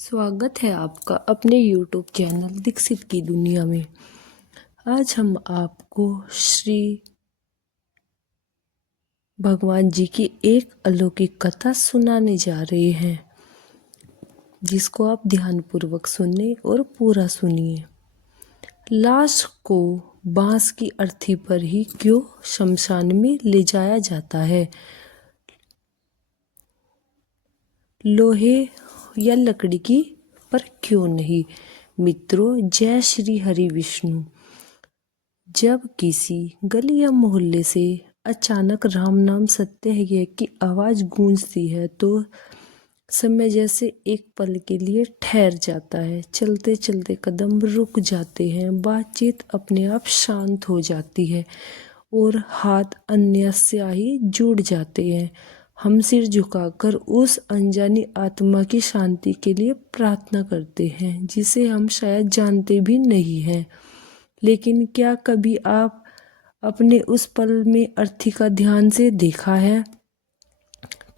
स्वागत है आपका अपने YouTube चैनल दीक्षित की दुनिया में। आज हम आपको श्री भगवान जी की एक अलौकिक कथा सुनाने जा रहे हैं, जिसको आप ध्यानपूर्वक सुनिए और पूरा सुनिए। लाश को बांस की अर्थी पर ही क्यों शमशान में ले जाया जाता है? लोहे या लकड़ी की पर क्यों नहीं? मित्रों, जय श्री हरि विष्णु। जब किसी गली या मोहल्ले से अचानक राम नाम सत्य है की आवाज गूंजती है तो समय जैसे एक पल के लिए ठहर जाता है। चलते चलते कदम रुक जाते हैं, बातचीत अपने आप शांत हो जाती है और हाथ अन्य से ही जुड़ जाते हैं। हम सिर झुकाकर उस अनजानी आत्मा की शांति के लिए प्रार्थना करते हैं, जिसे हम शायद जानते भी नहीं हैं। लेकिन क्या कभी आप अपने उस पल में अर्थी का ध्यान से देखा है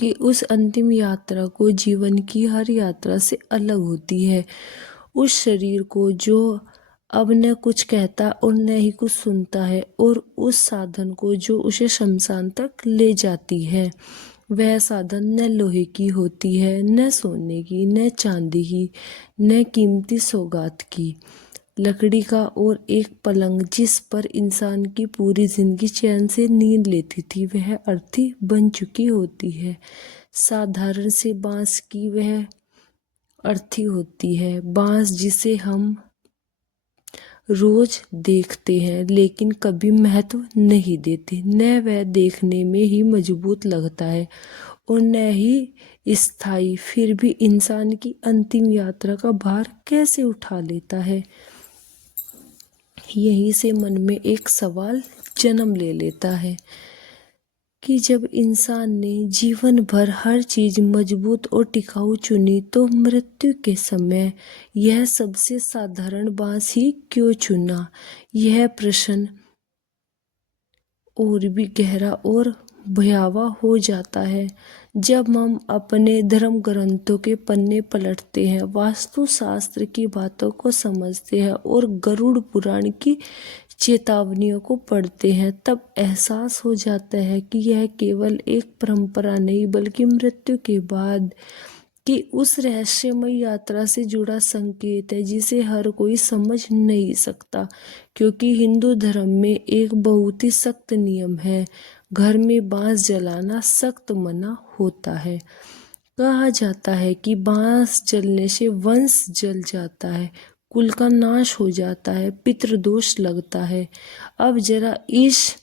कि उस अंतिम यात्रा को जीवन की हर यात्रा से अलग होती है? उस शरीर को जो अब न कुछ कहता और न ही कुछ सुनता है, और उस साधन को जो उसे शमशान तक ले जाती है। वह साधन न लोहे की होती है, न सोने की, न चांदी की, न कीमती सौगात की। लकड़ी का और एक पलंग जिस पर इंसान की पूरी जिंदगी चैन से नींद लेती थी, वह अर्थी बन चुकी होती है। साधारण से बांस की वह अर्थी होती है, बांस जिसे हम रोज देखते हैं लेकिन कभी महत्व नहीं देते। न वह देखने में ही मजबूत लगता है और न ही स्थायी, फिर भी इंसान की अंतिम यात्रा का भार कैसे उठा लेता है? यहीं से मन में एक सवाल जन्म ले लेता है कि जब इंसान ने जीवन भर हर चीज मजबूत और टिकाऊ चुनी, तो मृत्यु के समय यह सबसे साधारण बांस ही क्यों चुना? यह प्रश्न और भी गहरा और भयावह हो जाता है जब हम अपने धर्म ग्रंथों के पन्ने पलटते हैं, वास्तुशास्त्र की बातों को समझते हैं और गरुड़ पुराण की चेतावनियों को पढ़ते हैं। तब एहसास हो जाता है कि यह केवल एक परंपरा नहीं, बल्कि मृत्यु के बाद कि उस रहस्यमय यात्रा से जुड़ा संकेत है, जिसे हर कोई समझ नहीं सकता। क्योंकि हिंदू धर्म में एक बहुत ही सख्त नियम है, घर में बांस जलाना सख्त मना होता है। कहा जाता है कि बांस जलने से वंश जल जाता है, कुल का नाश हो जाता है, पितृदोष लगता है। अब जरा इस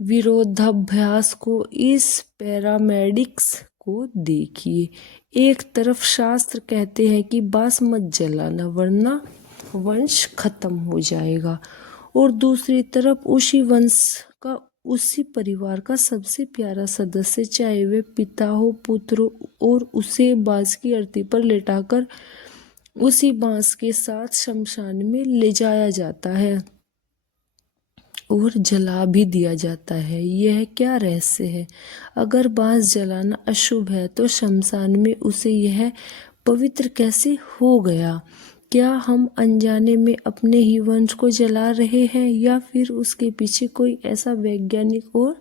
विरोधाभास को, इस पैरामेडिक्स को देखिए। एक तरफ शास्त्र कहते हैं कि बांस मत जलाना वरना वंश खत्म हो जाएगा, और दूसरी तरफ उसी वंश का, उसी परिवार का सबसे प्यारा सदस्य, चाहे वे पिता हो, पुत्र हो, और उसे बांस की अर्थी पर लेटाकर उसी बांस के साथ शमशान में ले जाया जाता है और जला भी दिया जाता है। यह क्या रहस्य है? अगर बांस जलाना अशुभ है तो शमशान में उसे यह पवित्र कैसे हो गया? क्या हम अनजाने में अपने ही वंश को जला रहे हैं, या फिर उसके पीछे कोई ऐसा वैज्ञानिक और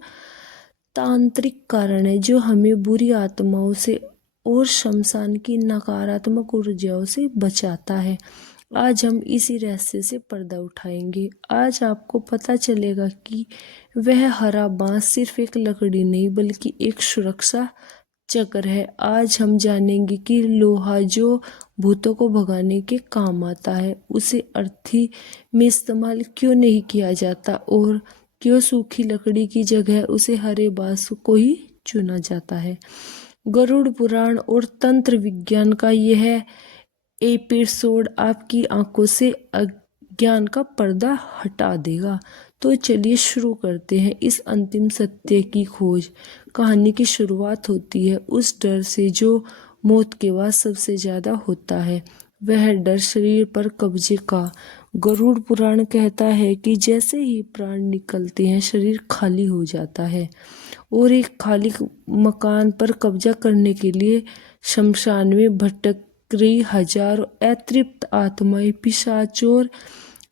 तांत्रिक कारण है जो हमें बुरी आत्माओं से और शमशान की नकारात्मक ऊर्जाओं से बचाता है? आज हम इसी रहस्य से पर्दा उठाएंगे। आज आपको पता चलेगा कि वह हरा बांस सिर्फ एक लकड़ी नहीं, बल्कि एक सुरक्षा चक्र है। आज हम जानेंगे कि लोहा जो भूतों को भगाने के काम आता है, उसे अर्थी में इस्तेमाल क्यों नहीं किया जाता, और क्यों सूखी लकड़ी की जगह उसे हरे बांस को ही चुना जाता है। गरुड़ पुराण और तंत्र विज्ञान का यह एपिसोड आपकी आंखों से अज्ञान का पर्दा हटा देगा। तो चलिए शुरू करते हैं इस अंतिम सत्य की खोज। कहानी की शुरुआत होती है उस डर से जो मौत के बाद सबसे ज्यादा होता है, वह डर शरीर पर कब्जे का। गरुड़ पुराण कहता है कि जैसे ही प्राण निकलते हैं, शरीर खाली हो जाता है और एक खाली मकान पर कब्जा करने के लिए शमशान में भटक रही हजारों अतृप्त आत्माएं, पिशाच और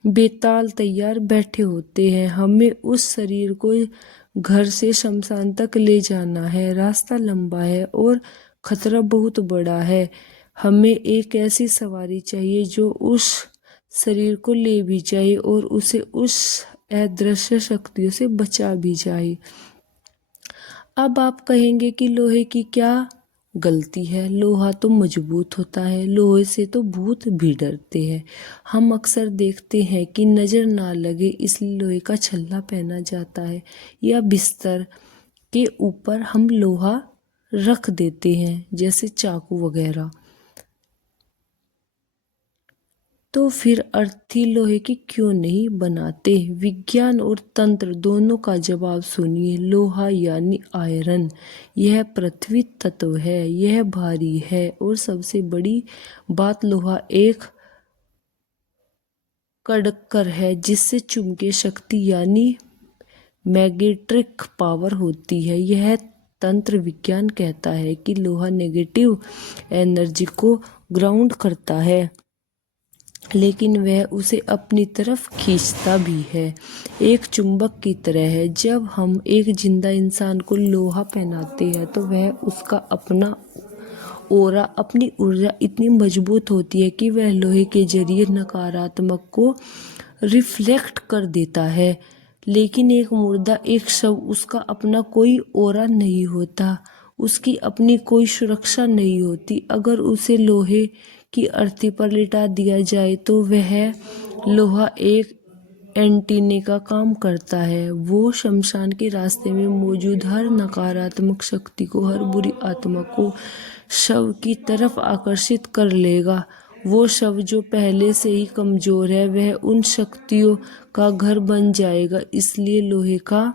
बेताल तैयार बैठे होते हैं। हमें उस शरीर को घर से शमशान तक ले जाना है। रास्ता लंबा है और खतरा बहुत बड़ा है। हमें एक ऐसी सवारी चाहिए जो उस शरीर को ले भी जाए और उसे उस अदृश्य शक्तियों से बचा भी जाए। अब आप कहेंगे कि लोहे की क्या गलती है? लोहा तो मजबूत होता है, लोहे से तो भूत भी डरते हैं। हम अक्सर देखते हैं कि नजर ना लगे इसलिए लोहे का छल्ला पहना जाता है या बिस्तर के ऊपर हम लोहा रख देते हैं, जैसे चाकू वगैरह। तो फिर अर्थी लोहे की क्यों नहीं बनाते? विज्ञान और तंत्र दोनों का जवाब सुनिए। लोहा यानी आयरन, यह पृथ्वी तत्व है, यह भारी है और सबसे बड़ी बात, लोहा एक कंडक्टर है जिससे चुंबकीय शक्ति यानी मैग्नेटिक पावर होती है। यह तंत्र विज्ञान कहता है कि लोहा नेगेटिव एनर्जी को ग्राउंड करता है, लेकिन वह उसे अपनी तरफ खींचता भी है, एक चुंबक की तरह है। जब हम एक जिंदा इंसान को लोहा पहनाते हैं तो वह उसका अपना ओरा, अपनी ऊर्जा इतनी मजबूत होती है कि वह लोहे के जरिए नकारात्मक को रिफ्लेक्ट कर देता है। लेकिन एक मुर्दा, एक शव, उसका अपना कोई ओरा नहीं होता, उसकी अपनी कोई सुरक्षा नहीं होती। अगर उसे लोहे की अर्थी पर लिटा दिया जाए तो वह लोहा एक एंटीने का काम करता है। वो शमशान के रास्ते में मौजूद हर नकारात्मक शक्ति को, हर बुरी आत्मा को शव की तरफ आकर्षित कर लेगा। वो शव जो पहले से ही कमजोर है, वह उन शक्तियों का घर बन जाएगा। इसलिए लोहे का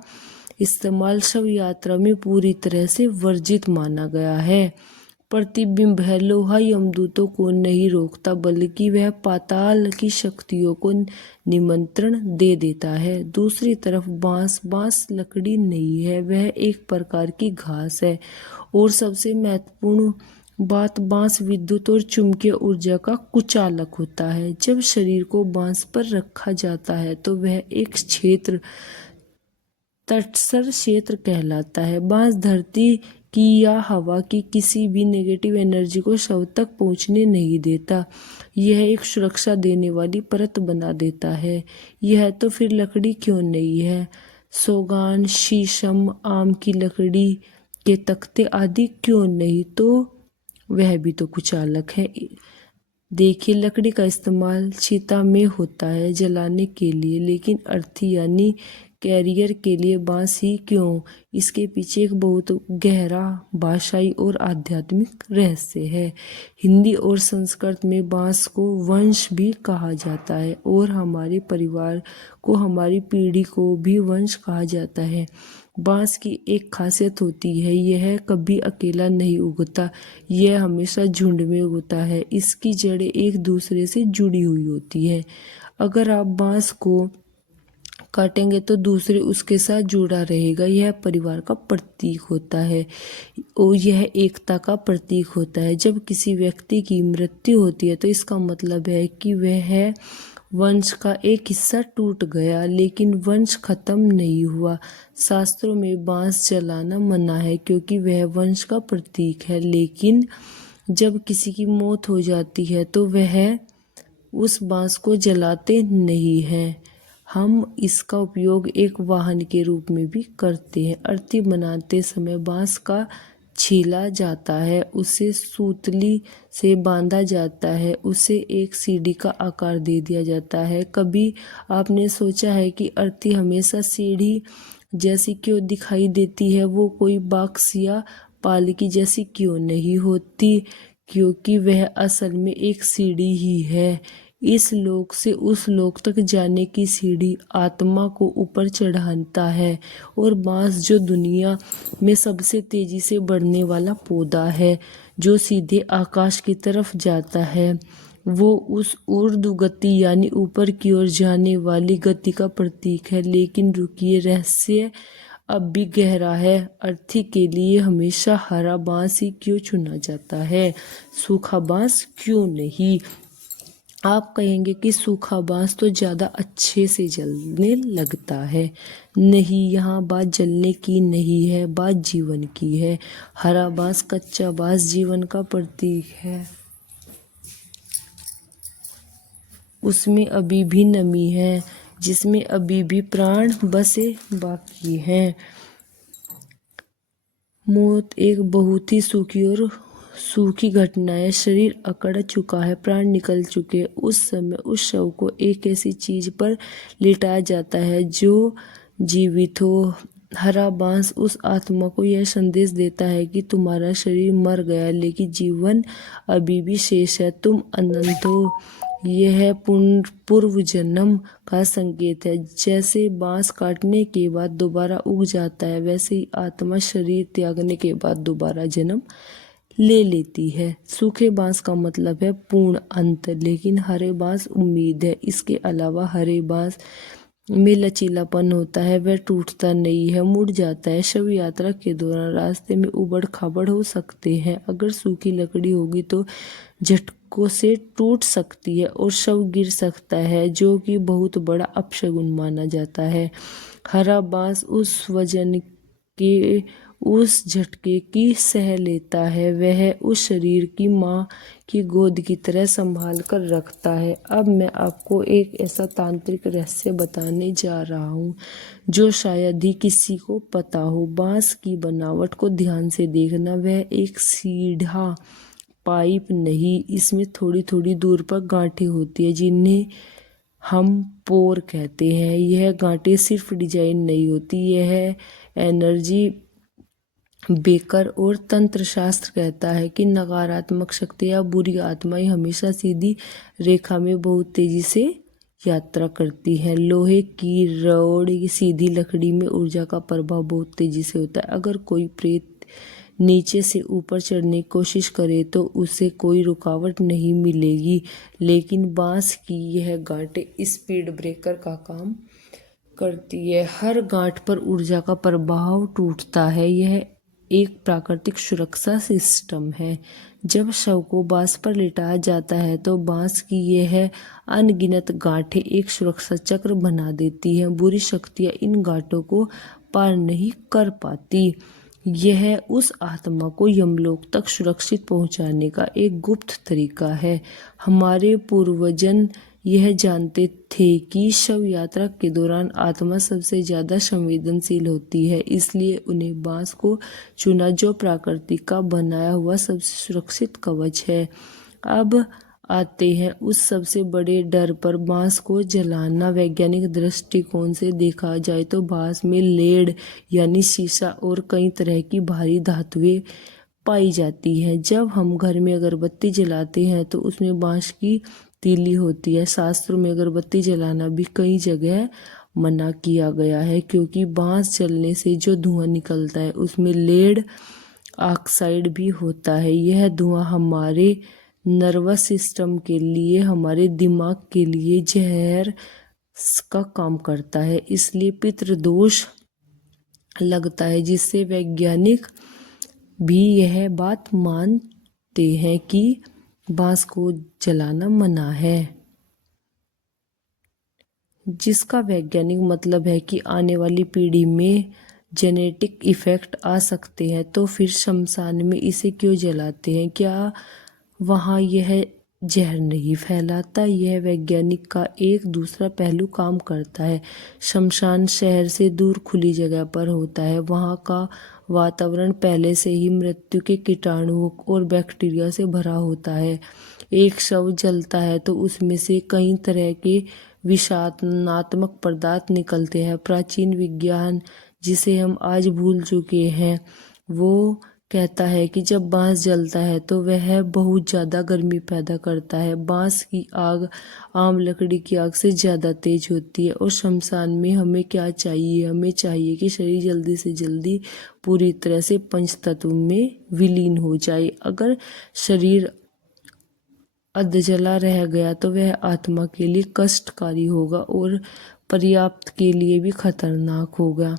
इस्तेमाल शव यात्रा में पूरी तरह से वर्जित माना गया है। प्रतिबिंब है, लोहा यमदूतों को नहीं रोकता, बल्कि वह पाताल की शक्तियों को निमंत्रण दे देता है। दूसरी तरफ बांस लकड़ी नहीं है, वह एक प्रकार की घास है। और सबसे महत्वपूर्ण बात, बांस विद्युत और चुंबकीय ऊर्जा का कुचालक होता है। जब शरीर को बांस पर रखा जाता है तो वह एक क्षेत्र, तटस्थ क्षेत्र कहलाता है। बांस धरती की या हवा की किसी भी नेगेटिव एनर्जी को शव तक पहुंचने नहीं देता। यह एक सुरक्षा देने वाली परत बना देता है। यह तो फिर लकड़ी क्यों नहीं है? सोगान, शीशम, आम की लकड़ी के तख्ते आदि क्यों नहीं? तो वह भी तो कुचालक है। देखिए, लकड़ी का इस्तेमाल चिता में होता है जलाने के लिए, लेकिन अर्थी यानी कैरियर के लिए बांस ही क्यों? इसके पीछे एक बहुत गहरा भाषाई और आध्यात्मिक रहस्य है। हिंदी और संस्कृत में बांस को वंश भी कहा जाता है और हमारे परिवार को, हमारी पीढ़ी को भी वंश कहा जाता है। बांस की एक खासियत होती है, यह कभी अकेला नहीं उगता, यह हमेशा झुंड में उगता है। इसकी जड़ें एक दूसरे से जुड़ी हुई होती है। अगर आप बांस को काटेंगे तो दूसरे उसके साथ जुड़ा रहेगा। यह परिवार का प्रतीक होता है और यह एकता का प्रतीक होता है। जब किसी व्यक्ति की मृत्यु होती है तो इसका मतलब है कि वह वंश का एक हिस्सा टूट गया, लेकिन वंश खत्म नहीं हुआ। शास्त्रों में बांस जलाना मना है क्योंकि वह वंश का प्रतीक है, लेकिन जब किसी की मौत हो जाती है तो वह उस बांस को जलाते नहीं हैं। हम इसका उपयोग एक वाहन के रूप में भी करते हैं। अर्थी बनाते समय बांस का छीला जाता है, उसे सूतली से बांधा जाता है, उसे एक सीढ़ी का आकार दे दिया जाता है। कभी आपने सोचा है कि अर्थी हमेशा सीढ़ी जैसी क्यों दिखाई देती है? वो कोई बॉक्स या पालकी जैसी क्यों नहीं होती? क्योंकि वह असल में एक सीढ़ी ही है। इस लोक से उस लोक तक जाने की सीढ़ी आत्मा को ऊपर चढ़ाता है। और बांस जो दुनिया में सबसे तेजी से बढ़ने वाला पौधा है, जो सीधे आकाश की तरफ जाता है, वो उस ऊर्ध्व गति यानी ऊपर की ओर जाने वाली गति का प्रतीक है। लेकिन रुकिए, रहस्य अब भी गहरा है। अर्थी के लिए हमेशा हरा बांस ही क्यों चुना जाता है, सूखा बांस क्यों नहीं? आप कहेंगे कि सूखा बांस तो ज़्यादा अच्छे से जलने लगता है। नहीं, यहाँ बात जलने की नहीं है, बात जीवन की है। हरा बांस, कच्चा बांस जीवन का प्रतीक है। उसमें अभी भी नमी है, जिसमें अभी भी प्राण बसे बाकी हैं। मौत एक बहुत ही सूखी घटना है। शरीर अकड़ चुका है, प्राण निकल चुके। उस समय उस शव को एक ऐसी चीज पर लिटाया जाता है जो जीवित हो। हरा बांस उस आत्मा को यह संदेश देता है कि तुम्हारा शरीर मर गया, लेकिन जीवन अभी भी शेष है, तुम अनंत हो। यह पूर्व जन्म का संकेत है। जैसे बांस काटने के बाद दोबारा उग जाता है, वैसे ही आत्मा शरीर त्यागने के बाद दोबारा जन्म ले लेती है। सूखे बांस का मतलब है पूर्ण अंत, लेकिन हरे बांस उम्मीद है। इसके अलावा हरे बांस में लचीलापन होता है, वह टूटता नहीं है, मुड़ जाता है। शव यात्रा के दौरान रास्ते में उबड़ खाबड़ हो सकते हैं। अगर सूखी लकड़ी होगी तो झटकों से टूट सकती है और शव गिर सकता है, जो कि बहुत बड़ा अपशगुन माना जाता है। हरा बांस उस वजन के उस झटके की सह लेता है, वह उस शरीर की माँ की गोद की तरह संभाल कर रखता है। अब मैं आपको एक ऐसा तांत्रिक रहस्य बताने जा रहा हूँ जो शायद ही किसी को पता हो। बांस की बनावट को ध्यान से देखना, वह एक सीधा पाइप नहीं, इसमें थोड़ी थोड़ी दूर पर गांठें होती है जिन्हें हम पोर कहते हैं। यह गांठें सिर्फ डिजाइन नहीं होती, यह एनर्जी बेकर और तंत्र शास्त्र कहता है कि नकारात्मक शक्ति या बुरी आत्माएं हमेशा सीधी रेखा में बहुत तेजी से यात्रा करती है। लोहे की रॉड की सीधी लकड़ी में ऊर्जा का प्रभाव बहुत तेजी से होता है। अगर कोई प्रेत नीचे से ऊपर चढ़ने की कोशिश करे तो उसे कोई रुकावट नहीं मिलेगी, लेकिन बांस की यह गांठें स्पीड ब्रेकर का काम करती है। हर गांठ पर ऊर्जा का प्रभाव टूटता है। यह एक प्राकृतिक सुरक्षा सिस्टम है। जब शव को बांस पर लिटाया जाता है तो बांस की यह अनगिनत गांठें एक सुरक्षा चक्र बना देती हैं। बुरी शक्तियां इन गांठों को पार नहीं कर पाती। यह उस आत्मा को यमलोक तक सुरक्षित पहुंचाने का एक गुप्त तरीका है। हमारे पूर्वजन यह जानते थे कि शव यात्रा के दौरान आत्मा सबसे ज्यादा संवेदनशील होती है, इसलिए उन्हें बांस को चुना जो प्रकृति का बनाया हुआ सबसे सुरक्षित कवच है। अब आते हैं उस सबसे बड़े डर पर, बांस को जलाना। वैज्ञानिक दृष्टिकोण से देखा जाए तो बांस में लेड यानी सीसा और कई तरह की भारी धातुएं पाई जाती हैं। जब हम घर में अगरबत्ती जलाते हैं तो उसमें बांस की तीली होती है। शास्त्रों में अगरबत्ती जलाना भी कई जगह मना किया गया है, क्योंकि बांस जलने से जो धुआं निकलता है उसमें लेड ऑक्साइड भी होता है। यह धुआं हमारे नर्वस सिस्टम के लिए, हमारे दिमाग के लिए जहर का काम करता है, इसलिए पितृदोष लगता है, जिससे वैज्ञानिक भी यह बात मानते हैं कि बांस को जलाना मना है। जिसका वैज्ञानिक मतलब है कि आने वाली पीढ़ी में जेनेटिक इफेक्ट आ सकते हैं, तो फिर शमशान में इसे क्यों जलाते हैं? क्या वहाँ यह जहर नहीं फैलाता? यह वैज्ञानिक का एक दूसरा पहलू काम करता है। शमशान शहर से दूर खुली जगह पर होता है। वहाँ का वातावरण पहले से ही मृत्यु के कीटाणुओं और बैक्टीरिया से भरा होता है। एक शव जलता है तो उसमें से कई तरह के विषाक्तात्मक पदार्थ निकलते हैं। प्राचीन विज्ञान, जिसे हम आज भूल चुके हैं, वो कहता है कि जब बांस जलता है तो वह बहुत ज़्यादा गर्मी पैदा करता है। बांस की आग आम लकड़ी की आग से ज़्यादा तेज होती है। और शमशान में हमें क्या चाहिए? हमें चाहिए कि शरीर जल्दी से जल्दी पूरी तरह से पंचतत्व में विलीन हो जाए। अगर शरीर अधजला रह गया तो वह आत्मा के लिए कष्टकारी होगा और पर्याप्त के लिए भी खतरनाक होगा।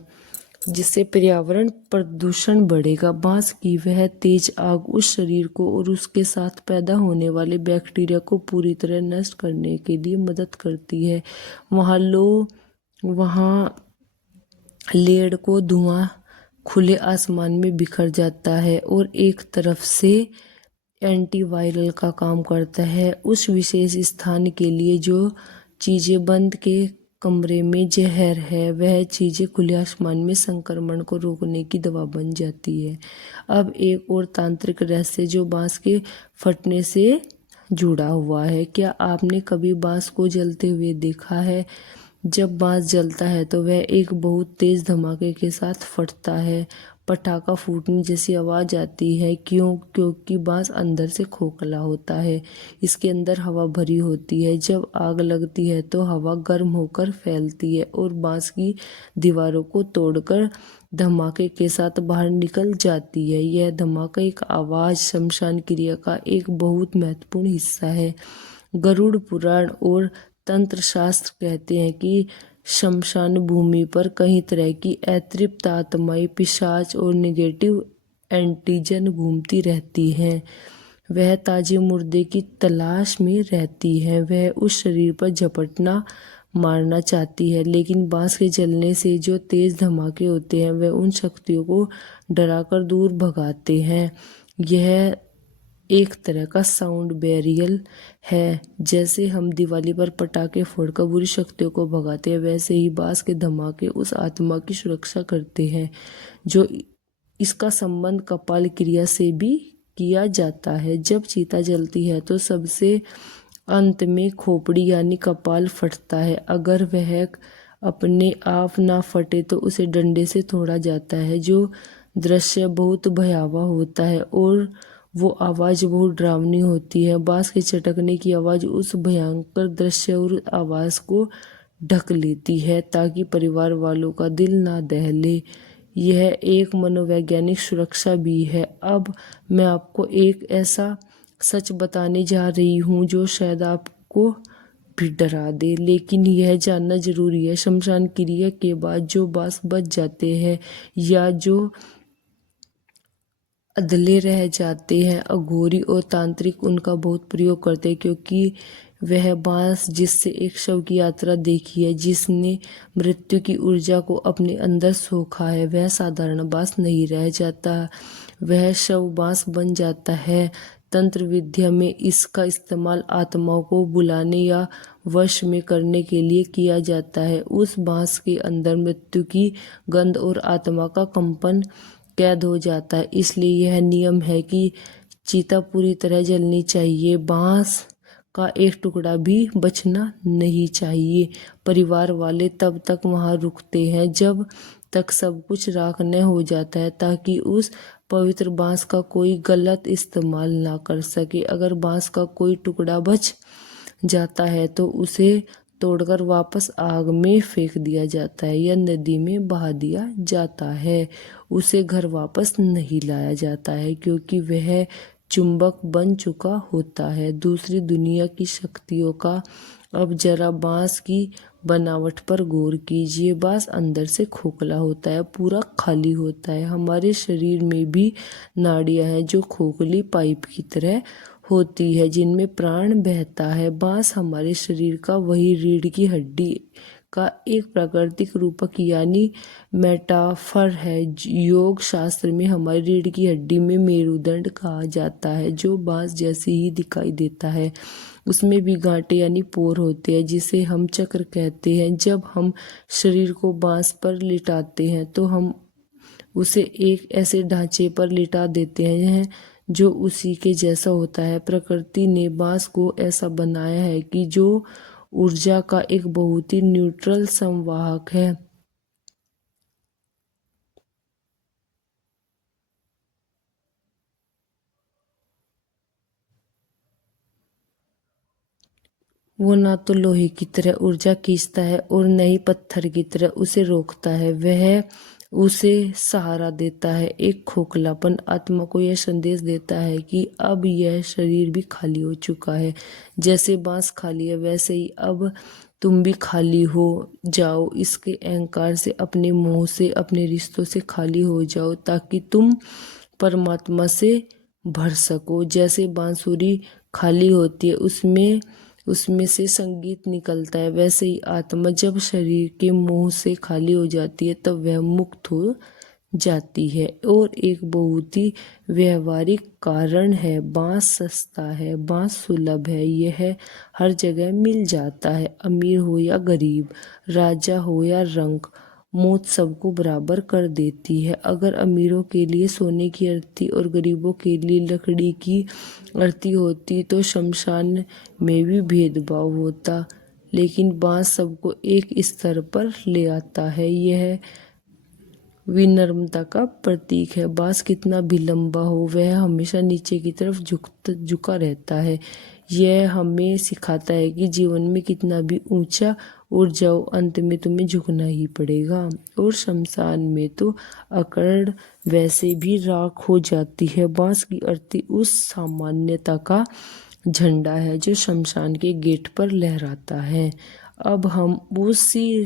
जिससे पर्यावरण प्रदूषण बढ़ेगा। बांस की वह तेज आग उस शरीर को और उसके साथ पैदा होने वाले बैक्टीरिया को पूरी तरह नष्ट करने के लिए मदद करती है। वहाँ लेड को धुआं खुले आसमान में बिखर जाता है और एक तरफ से एंटीवायरल का काम करता है। उस विशेष स्थान के लिए जो चीज़ें बंद के कमरे में जहर है, वह चीज़ें खुले आसमान में संक्रमण को रोकने की दवा बन जाती है। अब एक और तांत्रिक रहस्य जो बांस के फटने से जुड़ा हुआ है। क्या आपने कभी बांस को जलते हुए देखा है? जब बांस जलता है तो वह एक बहुत तेज धमाके के साथ फटता है। पटाखा फूटने जैसी आवाज आती है। क्योंकि बांस अंदर से खोखला होता है, इसके अंदर हवा भरी होती है। जब आग लगती है तो हवा गर्म होकर फैलती है और बांस की दीवारों को तोड़कर धमाके के साथ बाहर निकल जाती है। यह धमाका एक आवाज शमशान क्रिया का एक बहुत महत्वपूर्ण हिस्सा है। गरुड़ पुराण और तंत्र शास्त्र कहते हैं कि शमशान भूमि पर कई तरह की अतृप्त आत्माएं, पिशाच और नेगेटिव एंटीजन घूमती रहती हैं। वह ताजे मुर्दे की तलाश में रहती है। वह उस शरीर पर झपटना मारना चाहती है, लेकिन बांस के जलने से जो तेज धमाके होते हैं वह उन शक्तियों को डराकर दूर भगाते हैं। यह एक तरह का साउंड बैरियर है। जैसे हम दिवाली पर पटाखे फोड़कर बुरी शक्तियों को भगाते हैं, वैसे ही बांस के धमाके उस आत्मा की सुरक्षा करते हैं। जो इसका संबंध कपाल क्रिया से भी किया जाता है। जब चीता जलती है तो सबसे अंत में खोपड़ी यानी कपाल फटता है। अगर वह अपने आप ना फटे तो उसे डंडे से तोड़ा जाता है। जो दृश्य बहुत भयावह होता है और वो आवाज़ बहुत डरावनी होती है। बांस के चटकने की आवाज़ उस भयंकर दृश्य और आवाज़ को ढक लेती है ताकि परिवार वालों का दिल ना दहले। यह एक मनोवैज्ञानिक सुरक्षा भी है। अब मैं आपको एक ऐसा सच बताने जा रही हूँ जो शायद आपको भी डरा दे, लेकिन यह जानना जरूरी है। शमशान क्रिया के बाद जो बांस बच जाते हैं या जो अधले रह जाते हैं, अघोरी और तांत्रिक उनका बहुत प्रयोग करते हैं, क्योंकि वह बांस जिससे एक शव की यात्रा देखी है, जिसने मृत्यु की ऊर्जा को अपने अंदर सोखा है, वह साधारण बांस नहीं रह जाता, वह शव बांस बन जाता है। तंत्र विद्या में इसका इस्तेमाल आत्माओं को बुलाने या वश में करने के लिए किया जाता है। उस बांस के अंदर मृत्यु की गंध और आत्मा का कंपन कैद हो जाता है। इसलिए यह नियम है कि चीता पूरी तरह जलनी चाहिए, बांस का एक टुकड़ा भी बचना नहीं चाहिए। परिवार वाले तब तक वहां रुकते हैं जब तक सब कुछ राख न हो जाता है, ताकि उस पवित्र बांस का कोई गलत इस्तेमाल ना कर सके। अगर बांस का कोई टुकड़ा बच जाता है तो उसे तोड़कर वापस आग में फेंक दिया जाता है या नदी में बहा दिया जाता है। उसे घर वापस नहीं लाया जाता है, क्योंकि वह चुंबक बन चुका होता है दूसरी दुनिया की शक्तियों का। अब जरा बांस की बनावट पर गौर कीजिए। बांस अंदर से खोखला होता है, पूरा खाली होता है। हमारे शरीर में भी नाड़ियां हैं जो खोखली पाइप की तरह होती है, जिनमें प्राण बहता है। बांस हमारे शरीर का वही रीढ़ की हड्डी का एक प्राकृतिक रूपक यानी मेटाफर है। योग शास्त्र में हमारी रीढ़ की हड्डी में मेरुदंड कहा जाता है, जो बांस जैसे ही दिखाई देता है। उसमें भी गांठें यानी पोर होते हैं, जिसे हम चक्र कहते हैं। जब हम शरीर को बांस पर लिटाते हैं तो हम उसे एक ऐसे ढांचे पर लिटा देते हैं जो उसी के जैसा होता है। प्रकृति ने बांस को ऐसा बनाया है कि जो ऊर्जा का एक बहुत ही न्यूट्रल संवाहक है। वो ना तो लोहे की तरह ऊर्जा खींचता है और न ही पत्थर की तरह उसे रोकता है। वह उसे सहारा देता है। एक खोखलापन आत्मा को यह संदेश देता है कि अब यह शरीर भी खाली हो चुका है। जैसे बांस खाली है वैसे ही अब तुम भी खाली हो जाओ। इसके अहंकार से, अपने मोह से, अपने रिश्तों से खाली हो जाओ ताकि तुम परमात्मा से भर सको। जैसे बांसुरी खाली होती है, उसमें से संगीत निकलता है, वैसे ही आत्मा जब शरीर के मोह से खाली हो जाती है तब वह मुक्त हो जाती है। और एक बहुत ही व्यवहारिक कारण है, बांस सस्ता है, बांस सुलभ है, यह हर जगह मिल जाता है। अमीर हो या गरीब, राजा हो या रंक, मौत सबको बराबर कर देती है। अगर अमीरों के लिए सोने की अर्थी और गरीबों के लिए लकड़ी की अर्थी होती तो शमशान में भी भेदभाव होता, लेकिन बांस सबको एक स्तर पर ले आता है। यह विनम्रता का प्रतीक है। बांस कितना भी लंबा हो वह हमेशा नीचे की तरफ झुका रहता है। यह हमें सिखाता है कि जीवन में कितना भी ऊंचा उड़ जाओ अंत में तुम्हें झुकना ही पड़ेगा। और शमशान में तो अकड़ वैसे भी राख हो जाती है। बांस की अर्थी उस सामान्यता का झंडा है जो शमशान के गेट पर लहराता है। अब हम उसी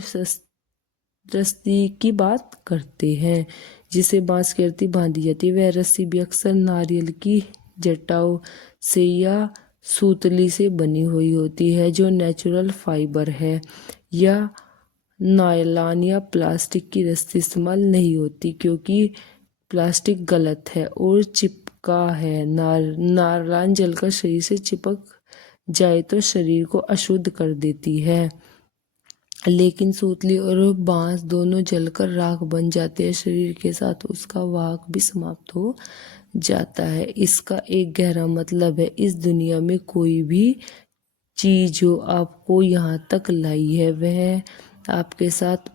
रस्सी की बात करते हैं जिसे बांस की अर्थी बांधी जाती है। वह रस्सी भी अक्सर नारियल की जटाओं से या सूतली से बनी हुई होती है जो नेचुरल फाइबर है, या नायलॉन या प्लास्टिक की रस्सी इस्तेमाल नहीं होती क्योंकि प्लास्टिक गलत है और चिपका है। नायलॉन जलकर शरीर से चिपक जाए तो शरीर को अशुद्ध कर देती है, लेकिन सूतली और बांस दोनों जलकर राख बन जाते हैं। शरीर के साथ उसका वाहक भी समाप्त हो जाता है। इसका एक गहरा मतलब है, इस दुनिया में कोई भी चीज जो आपको यहाँ तक लाई है वह आपके साथ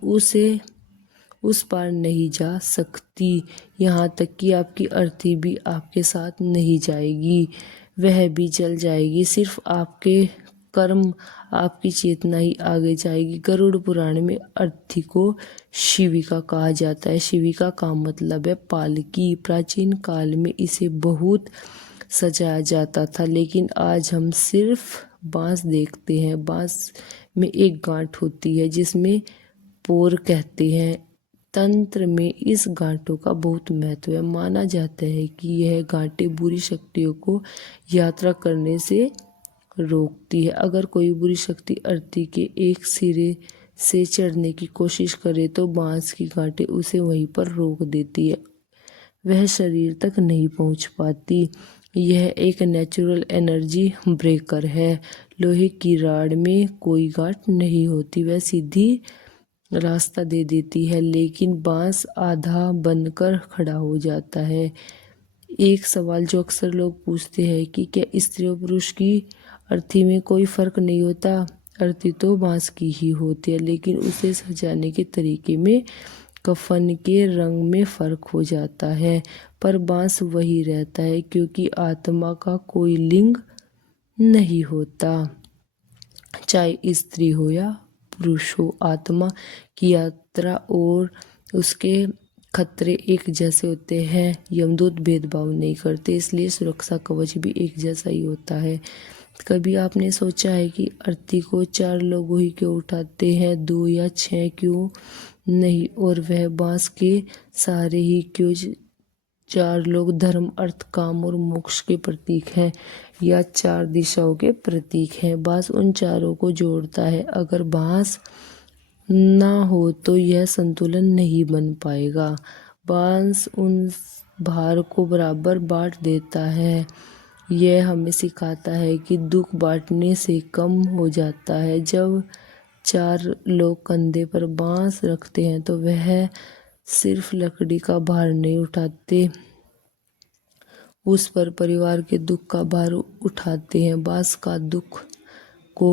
उस पार नहीं जा सकती। यहाँ तक कि आपकी अर्थी भी आपके साथ नहीं जाएगी, वह भी जल जाएगी। सिर्फ आपके कर्म, आपकी चेतना ही आगे जाएगी। गरुड़ पुराण में अर्थी को शिविका कहा जाता है। शिविका का मतलब है पालकी। प्राचीन काल में इसे बहुत सजाया जाता था, लेकिन आज हम सिर्फ बांस देखते हैं। बांस में एक गांठ होती है जिसमें पोर कहते हैं। तंत्र में इस गांठों का बहुत महत्व है। माना जाता है कि यह गांठें बुरी शक्तियों को यात्रा करने से रोकती है। अगर कोई बुरी शक्ति अर्थी के एक सिरे से चढ़ने की कोशिश करे तो बांस की गांठें उसे वहीं पर रोक देती है, वह शरीर तक नहीं पहुंच पाती। यह एक नेचुरल एनर्जी ब्रेकर है। लोहे की राड में कोई गांठ नहीं होती, वह सीधी रास्ता दे देती है, लेकिन बांस आधा बनकर खड़ा हो जाता है। एक सवाल जो अक्सर लोग पूछते हैं कि क्या स्त्री और पुरुष की अर्थी में कोई फर्क नहीं होता? अर्थी तो बांस की ही होती है, लेकिन उसे सजाने के तरीके में, कफन के रंग में फर्क हो जाता है। पर बांस वही रहता है क्योंकि आत्मा का कोई लिंग नहीं होता। चाहे स्त्री हो या पुरुष हो, आत्मा की यात्रा और उसके खतरे एक जैसे होते हैं। यमदूत भेदभाव नहीं करते, इसलिए सुरक्षा कवच भी एक जैसा ही होता है। कभी आपने सोचा है कि अर्थी को 4 लोग ही क्यों उठाते हैं, 2 या 6 क्यों नहीं? और वह बांस के सहारे ही क्यों 4 लोग? धर्म, अर्थ, काम और मोक्ष के प्रतीक हैं, या 4 दिशाओं के प्रतीक हैं। बांस उन चारों को जोड़ता है। अगर बांस ना हो तो यह संतुलन नहीं बन पाएगा। बांस उन भार को बराबर बांट देता है। यह हमें सिखाता है कि दुख बांटने से कम हो जाता है। जब 4 लोग कंधे पर बांस रखते हैं तो वह सिर्फ लकड़ी का भार नहीं उठाते, उस पर परिवार के दुख का भार उठाते हैं। बांस का दुख को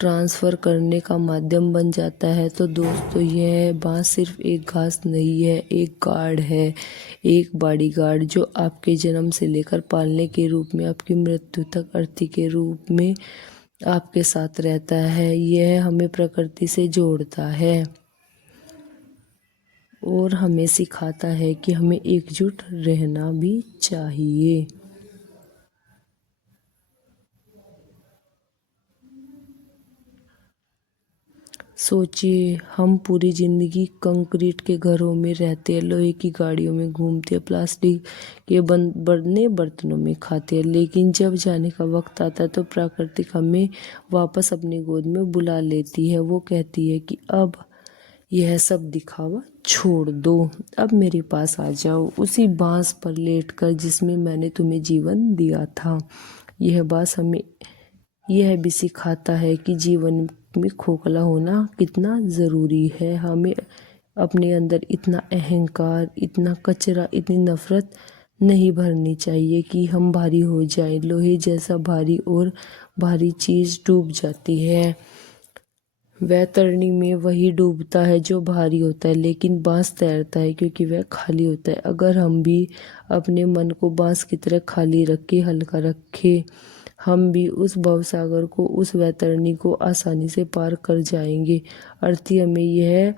ट्रांसफर करने का माध्यम बन जाता है। तो दोस्तों, यह बांस सिर्फ एक घास नहीं है, एक गार्ड है, एक बॉडीगार्ड जो आपके जन्म से लेकर पालने के रूप में आपकी मृत्यु तक अर्थी के रूप में आपके साथ रहता है। यह हमें प्रकृति से जोड़ता है। और हमें सिखाता है कि हमें एकजुट रहना भी चाहिए। सोचिए, हम पूरी जिंदगी कंक्रीट के घरों में रहते हैं, लोहे की गाड़ियों में घूमते हैं, प्लास्टिक के बने बर्तनों में खाते हैं, लेकिन जब जाने का वक्त आता है तो प्रकृति हमें वापस अपनी गोद में बुला लेती है। वो कहती है कि अब यह सब दिखावा छोड़ दो, अब मेरे पास आ जाओ, उसी बांस पर लेटकर जिसमें मैंने तुम्हें जीवन दिया था। यह बांस हमें यह भी सिखाता है कि जीवन में खोखला होना कितना ज़रूरी है। हमें अपने अंदर इतना अहंकार, इतना कचरा, इतनी नफरत नहीं भरनी चाहिए कि हम भारी हो जाए। लोहे जैसा भारी और भारी चीज़ डूब जाती है, वह तरनी में वही डूबता है जो भारी होता है, लेकिन बांस तैरता है क्योंकि वह खाली होता है। अगर हम भी अपने मन को बांस की तरह खाली रखे, हल्का रखे, हम भी उस भवसागर को, उस वैतरणी को आसानी से पार कर जाएंगे। अर्थी हमें यह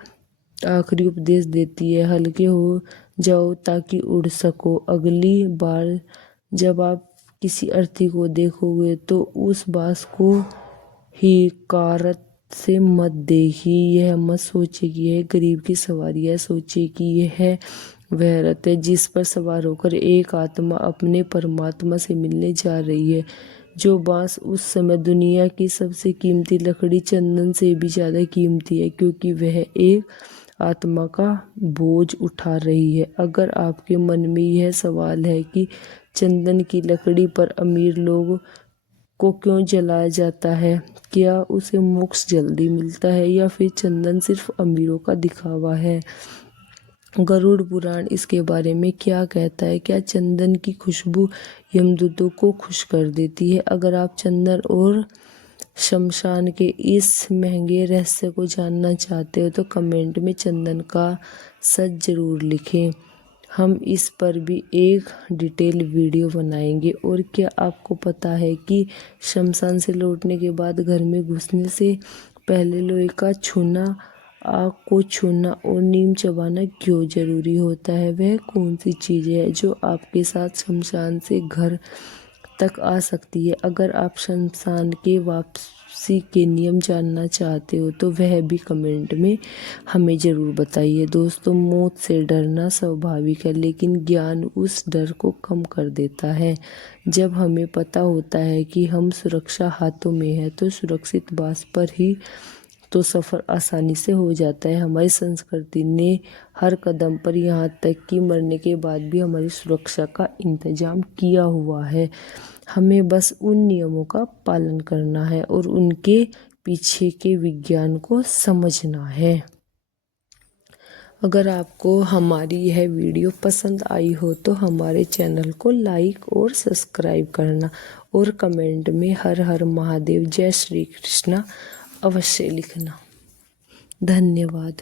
आखिरी उपदेश देती है, हल्के हो जाओ ताकि उड़ सको। अगली बार जब आप किसी अर्थी को देखोगे तो उस बांस को ही कारत से मत देखिए। यह मत सोचिए कि यह गरीब की सवारी है, सोचिए कि यह वह रथ है जिस पर सवार होकर एक आत्मा अपने परमात्मा से मिलने जा रही है। जो बांस उस समय दुनिया की सबसे कीमती लकड़ी चंदन से भी ज़्यादा कीमती है, क्योंकि वह एक आत्मा का बोझ उठा रही है। अगर आपके मन में यह सवाल है कि चंदन की लकड़ी पर अमीर लोग को क्यों जलाया जाता है, क्या उसे मोक्ष जल्दी मिलता है या फिर चंदन सिर्फ अमीरों का दिखावा है? गरुड़ पुराण इसके बारे में क्या कहता है? क्या चंदन की खुशबू यमदूतों को खुश कर देती है? अगर आप चंदन और शमशान के इस महंगे रहस्य को जानना चाहते हो तो कमेंट में चंदन का सच जरूर लिखें। हम इस पर भी एक डिटेल वीडियो बनाएंगे। और क्या आपको पता है कि शमशान से लौटने के बाद घर में घुसने से पहले लोहे का छूना, आग को छूना और नीम चबाना क्यों जरूरी होता है? वह कौन सी चीज़ है जो आपके साथ शमशान से घर तक आ सकती है? अगर आप शमशान के वापसी के नियम जानना चाहते हो तो वह भी कमेंट में हमें ज़रूर बताइए। दोस्तों, मौत से डरना स्वाभाविक है, लेकिन ज्ञान उस डर को कम कर देता है। जब हमें पता होता है कि हम सुरक्षा हाथों में है तो सुरक्षित बांस पर ही तो सफ़र आसानी से हो जाता है। हमारी संस्कृति ने हर कदम पर, यहाँ तक कि मरने के बाद भी, हमारी सुरक्षा का इंतजाम किया हुआ है। हमें बस उन नियमों का पालन करना है और उनके पीछे के विज्ञान को समझना है। अगर आपको हमारी यह वीडियो पसंद आई हो तो हमारे चैनल को लाइक और सब्सक्राइब करना और कमेंट में हर हर महादेव, जय श्री कृष्णा अवश्य लिखना। धन्यवाद।